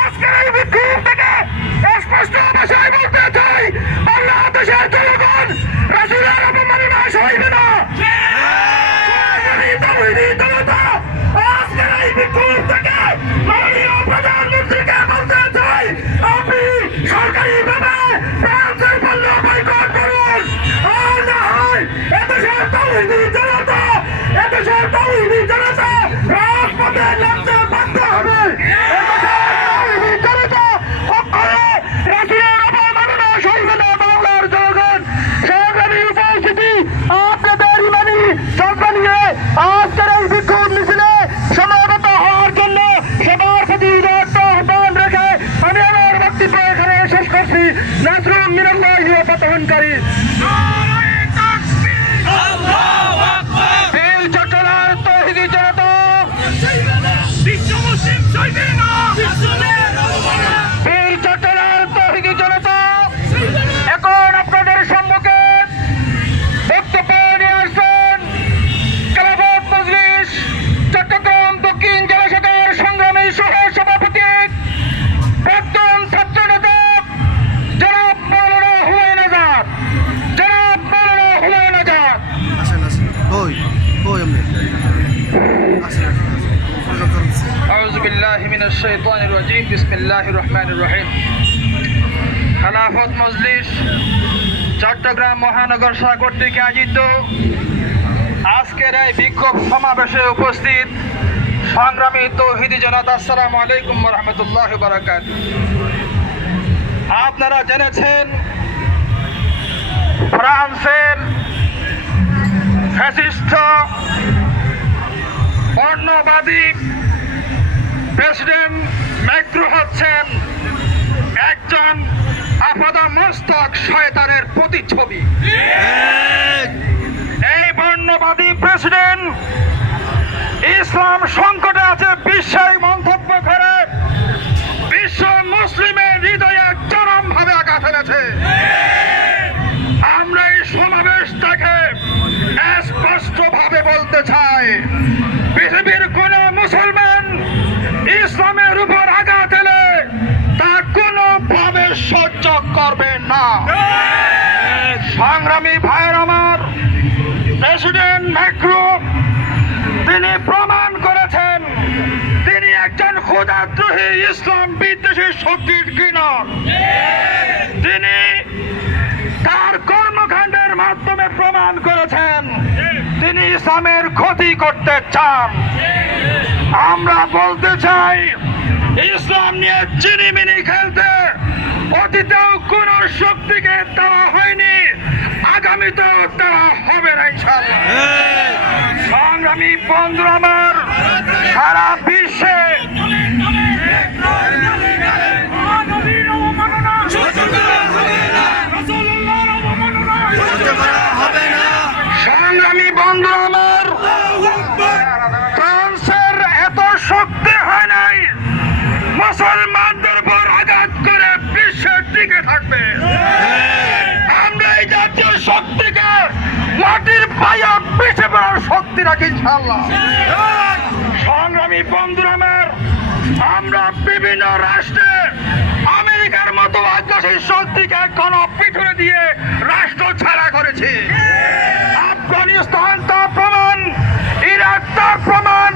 আজকের এই বিক্ষোভ থেকে স্পষ্ট ভাষায় বলতে চাই, বাংলাদেশের জনগণ রাসূলের অবমাননা সইবে না। আজকের এই বিক্ষোভ থেকে মাননীয় প্রধানমন্ত্রীকে বলতে চাই, আপনি সরকারিভাবে ফ্রান্সের পণ্য বয়কট করুন। আর না হয় এদেশের তাওহীদি জনতা রাজপথে নামতে বাধ্য হবে। তাওহীদি জনতা অক্ষরে রাসূলের অবমাননা সইবে না। বাংলার জনগণ, সংগ্রামী উপস্থিতি, আপনাদের ইমানি শ্রদ্ধা নিয়ে আজকের এই বিক্ষোভ মিছিলে সমাবেত হওয়ার জন্য সবার প্রতি আহ্বান রেখে আমি আমার বক্তব্য এখানে শেষ করছি। নাসরুম মিনাল্লাহি ওয়া ফাতহুন কারীম। চট্টগ্রাম তাওহীদি জনতা চট্টগ্রাম তাওহীদি জনতা এখন আপনাদের সম্মুখে বক্তব্য নিয়ে আসছেন খেলাফত মজলিস চট্টগ্রাম দক্ষিণ জেলা শাখার সংগ্রামী সহ সভাপতি প্রাক্তন ছাত্রনেতা জনাব মাওলানা হুমায়ুন আজাদ। আউযু বিল্লাহি মিনাশ শাইতানির রাজিম। বিসমিল্লাহির রহমানির রহিম। খেলাফত মজলিস চট্টগ্রাম মহানগর শাখা কর্তৃক আয়োজিত আজকের এই বিক্ষোভ সমাবেশে উপস্থিত সংগ্রামী তাওহীদি জনতা, আসসালামু আলাইকুম ওয়া রাহমাতুল্লাহি ওয়া বারাকাতুহু। আপনারা জেনেছেন ফ্রান্সের ফ্যাসিস্ট বর্ণবাদী প্রেসিডেন্ট ম্যাক্রো হচ্ছেন একজন আপাদমস্তক শয়তানের প্রতিচ্ছবি। এই বর্ণবাদী প্রেসিডেন্ট ইসলাম সংকটে আছে বিশ্বের মন্তব্য করে বিশ্ব মুসলিমের হৃদয়ে চরমভাবে আঘাত এনেছে। আমরা এই সমাবেশ থেকে স্পষ্টভাবে বলতে চাই, পৃথিবীর কোন মুসলমান ইসলামের উপর আঘাত এলে তা কোনোভাবে সহ্য করবে না। সংগ্রামী ভাইয়ের আমার, প্রেসিডেন্ট ম্যাক্রো তিনি প্রমাণ করেছেন তিনি একজন খোদাদ্রোহী ইসলাম বিদ্বেষী শক্তির কিনার। তিনি তার কর্মকাণ্ডের মাধ্যমে প্রমাণ করেছেন তিনি ইসলামের ক্ষতি করতে চান। আমরা বলতে চাই, ইসলাম নিয়ে চিনিমিনি খেলতে অতীতেও কোন শক্তিকে দেওয়া হয়নি, আগামীতেও দেওয়া হবে না ইনশাআল্লাহ। সংগ্রামী বন্ধুরা আমার, সারা বিশ্বে সংগ্রামী বন্ধুরা আমার, ফ্রান্সের এত শক্তি হয় নাই মুসলমানদের উপর আঘাত করে বিশ্বের টিকে থাকবে। আমরা এই জাতীয় শক্তিকে মাটির পায়ে পিছে পড়ার শক্তি রাখি ইনশাআল্লাহ। সংগ্রামী বন্ধুরা আমার, আমরা বিভিন্ন রাষ্ট্রে আমেরিকার মতো আগ্রাসী শক্তিকে কোন পিছনে দিয়ে রাষ্ট্র ছাড়া করেছি। আফগানিস্তান তার প্রমাণ, ইরাক তার প্রমাণ,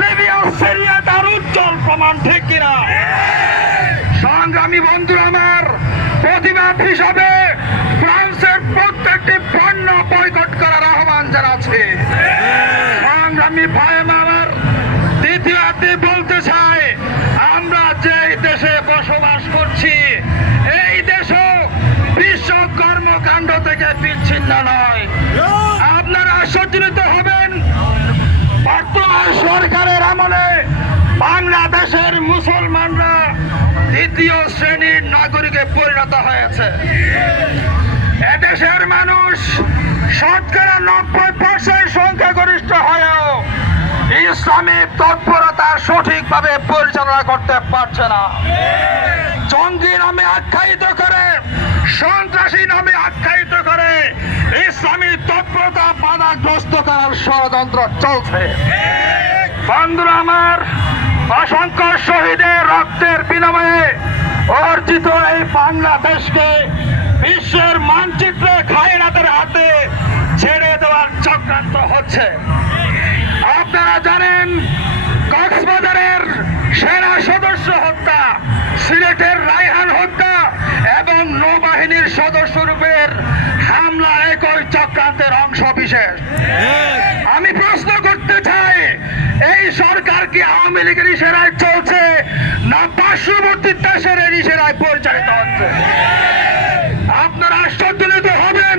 লিবিয়া সিরিয়া তার উজ্জ্বল প্রমাণ, ঠিক কিনা? সংগ্রামী বন্ধুরা আমার, প্রতিবাদ হিসাবে ফ্রান্সের প্রত্যেকটি পণ্য বয়কট করার আহ্বান জানাচ্ছি। সংগ্রামী ভাই আমার, দ্বিতীয়টি বলতে চাই, আমরা যে দেশে বসবাস করছি এই দেশও বিশ্ব কর্মকাণ্ড থেকে বিচ্ছিন্ন নয়। আপনারা সচেতন হবেন, বর্তমান সরকারের আমলে বাংলাদেশের মুসলমানরা দ্বিতীয় শ্রেণীর নাগরিকে পরিণত হয়েছে। এদেশের মানুষ শতকরা 90% সংখ্যাগরিষ্ঠ হয়েও ইসলামী তৎপরতা সঠিকভাবে পরিচালনা করতে পারছে না। জঙ্গি নামে আখ্যায়িত করে, সন্ত্রাসী নামে আখ্যায়িত করে ইসলামী তৎপরতা বাধাগ্রস্ত করার ষড়যন্ত্র চলছে। বন্ধুরা আমার, অসংখ্য শহীদের রক্তের বিনিময়ে অর্জিত এই বাংলাদেশকে বিশ্বের মানচিত্রে খায়নাদের হাতে ছেড়ে দেওয়ার চক্রান্ত হচ্ছে। আপনারা জানেন কক্সবাজারের সেনা সদস্য হত্যা, সিলেটের রায়হান হত্যা এবং নৌবাহিনীর সদস্য রূপের হামলা একই চক্রান্তের অংশ বিশেষ। আমি প্রশ্ন করতে চাই, এই সরকার কি আওয়ামী লীগের ইশারায় চলছে না পার্শ্ববর্তী দেশের ইশারায় পরিচালিত হচ্ছে? আপনারা আশ্চর্যজনিত হবেন,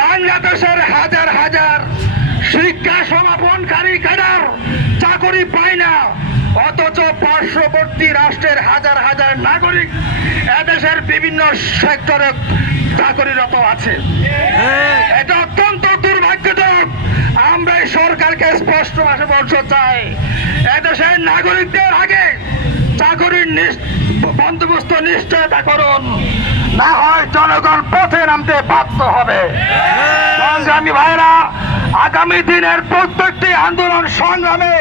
বাংলাদেশের হাজার হাজার শিক্ষা সমাপনকারী ক্যাডার চাকরি পায় না, অথচ পার্শ্ববর্তী রাষ্ট্রের হাজার হাজার নাগরিক এদেশের বিভিন্ন সেক্টরে চাকরিরত আছে। এটা অত্যন্ত দুর্ভাগ্যজনক। আমরা এই সরকারকে স্পষ্ট ভাষায় বলতে চাই, এদেশের নাগরিকদের আগে চাকরির বন্দোবস্ত নিশ্চয়তা করুন, না হয় জনগণ পথে নামতে বাধ্য হবে। সংগ্রামী ভাইরা, আগামী দিনের প্রত্যেকটি আন্দোলন সংগ্রামে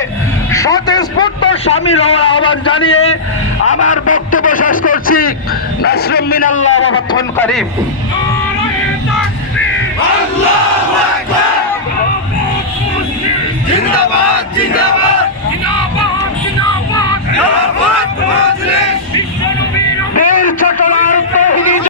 স্বতঃস্ফূর্ত সামিল হওয়ার আহ্বান জানিয়ে আমার বক্তব্য শেষ করছি। নাসরুম মিনাল্লাহ ওয়া ফাতহুন কারীব। জিন্দাবাদ জিন্দাবাদ।